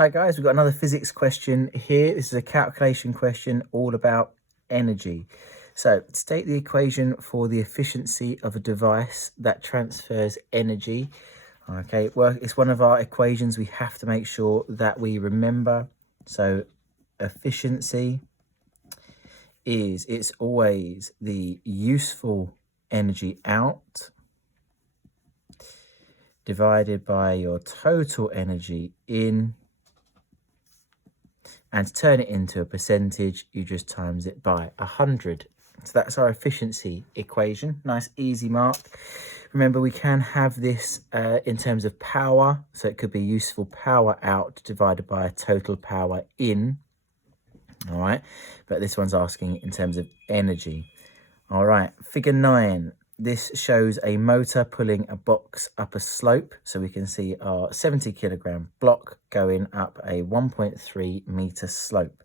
Hi guys, we've got another physics question here. This is a calculation question all about energy. So state the equation for the efficiency of a device that transfers energy. Okay, well, it's one of our equations we have to make sure that we remember. So efficiency it's always the useful energy out divided by your total energy in. And to turn it into a percentage, you just times it by 100. So that's our efficiency equation. Nice, easy mark. Remember, we can have this in terms of power. So it could be useful power out divided by a total power in. All right. But this one's asking in terms of energy. All right. Figure 9. This shows a motor pulling a box up a slope. So we can see our 70 kilogram block going up a 1.3 meter slope.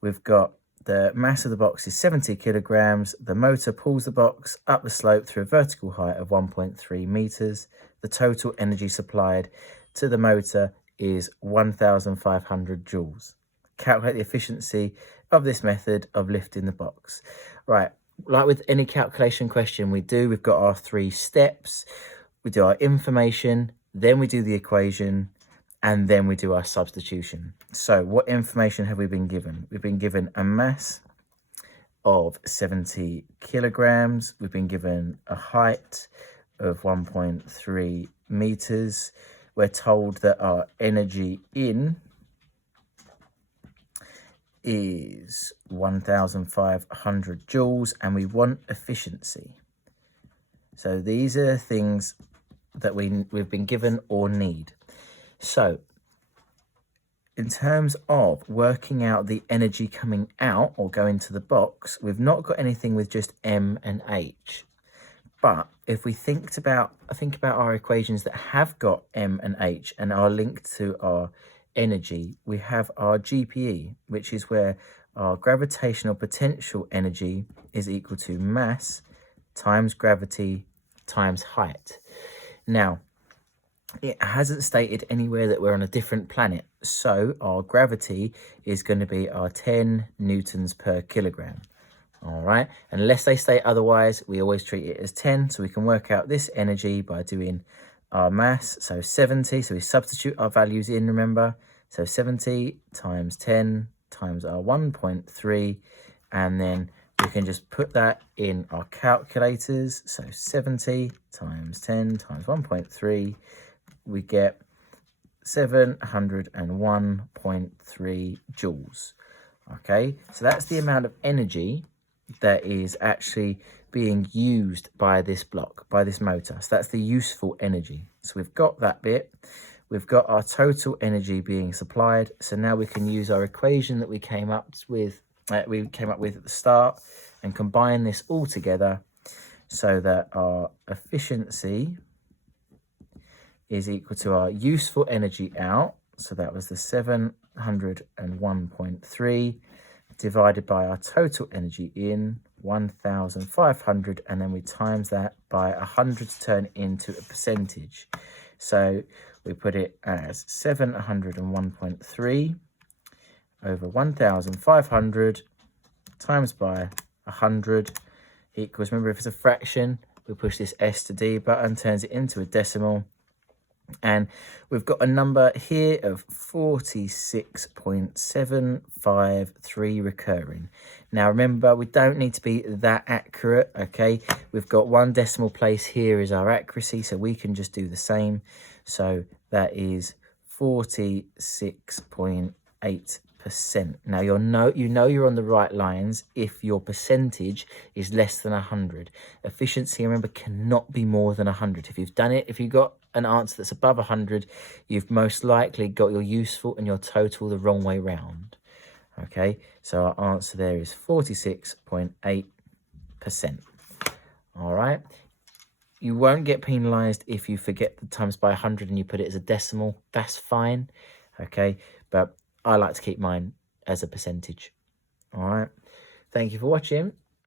We've got the mass of the box is 70 kilograms. The motor pulls the box up the slope through a vertical height of 1.3 meters. The total energy supplied to the motor is 1,500 joules. Calculate the efficiency of this method of lifting the box. Right. Like with any calculation question we've got our 3 steps. We do our information, then we do the equation, and then we do our substitution. So what information have we been given? We've been given a mass of 70 kilograms. We've been given a height of 1.3 meters. We're told that our energy in is 1,500 joules, and we want efficiency. So these are things that we've been given or need. So in terms of working out the energy coming out or going to the box, we've not got anything with just M and H. But if we think about our equations that have got M and H and are linked to our energy, we have our GPE, which is where our gravitational potential energy is equal to mass times gravity times height. Now, it hasn't stated anywhere that we're on a different planet, so our gravity is going to be our 10 newtons per kilogram. All right, unless they state otherwise, we always treat it as 10, so we can work out this energy by doing our mass, so 70, so we substitute our values in, remember, so 70 times 10 times our 1.3, and then we can just put that in our calculators, so 70 times 10 times 1.3, we get 701.3 joules. Okay, so that's the amount of energy that is actually being used by this block, by this motor. So that's the useful energy. So we've got that bit. We've got our total energy being supplied. So now we can use our equation that we came up with at the start and combine this all together so that our efficiency is equal to our useful energy out. So that was the 701.3 divided by our total energy in, 1,500, and then we times that by 100 to turn into a percentage. So we put it as 701.3 over 1,500 times by 100 equals, remember if it's a fraction, we push this S to D button, turns it into a decimal, and we've got a number here of 46.753 recurring. Now remember, we don't need to be that accurate, okay? We've got 1 decimal place here is our accuracy, so we can just do the same. So that is 46.8%. Now you know you're on the right lines if your percentage is less than 100. Efficiency, remember, cannot be more than 100. If you've done it, if you've got an answer that's above 100, you've most likely got your useful and your total the wrong way round. Okay, so our answer there is 46.8%. All right. You won't get penalised if you forget the times by 100 and you put it as a decimal. That's fine, okay? But I like to keep mine as a percentage. All right. Thank you for watching.